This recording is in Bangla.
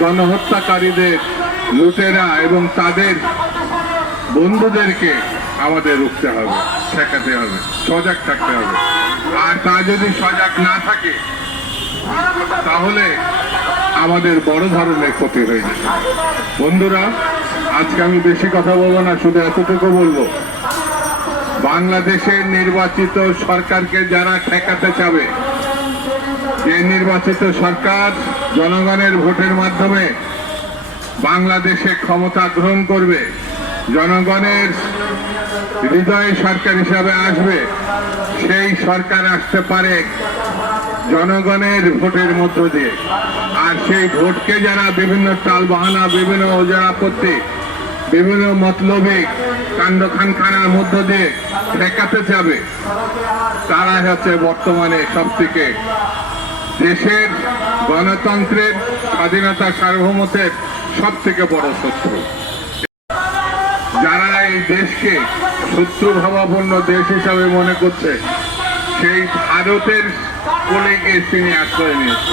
গণহত্যাকারীদের লুটেরা এবং তাদের বন্ধুদেরকে আমাদের রুখতে হবে, ঠেকাতে হবে, সজাগ থাকতে হবে। আর তা যদি সজাগ না থাকে, তাহলে আমাদের বড় ধরনের ক্ষতি হয়ে যাবে। বন্ধুরা, আজকে আমি বেশি কথা বলব না, শুধু এতটুকু বলব। বাংলাদেশের নির্বাচিত সরকারকে যারা ঠেকাতে চাবে, যে নির্বাচিত সরকার জনগণের ভোটের মাধ্যমে বাংলাদেশে ক্ষমতা গ্রহণ করবে, জনগণের হৃদয়ে সরকার হিসাবে আসবে, সেই সরকার আসতে পারে জনগণের ভোটের মধ্য দিয়ে। আর সেই ভোটকে যারা বিভিন্ন টাল বাহানা বিভিন্ন ওজরাপত্তি বিভিন্ন মতলবী কাণ্ড খানখানার মধ্য দিয়ে ঠেকাতে যাবে তারা হচ্ছে বর্তমানে সব থেকে দেশের গণতন্ত্রের স্বাধীনতা সার্বভৌমত্বের সব থেকে বড় শত্রু। যারা এই দেশকে শত্রুভাবাপন্ন দেশ হিসাবে মনে করছে, সেই ভারতের কোলে গিয়ে তিনি আশ্রয় নিয়েছে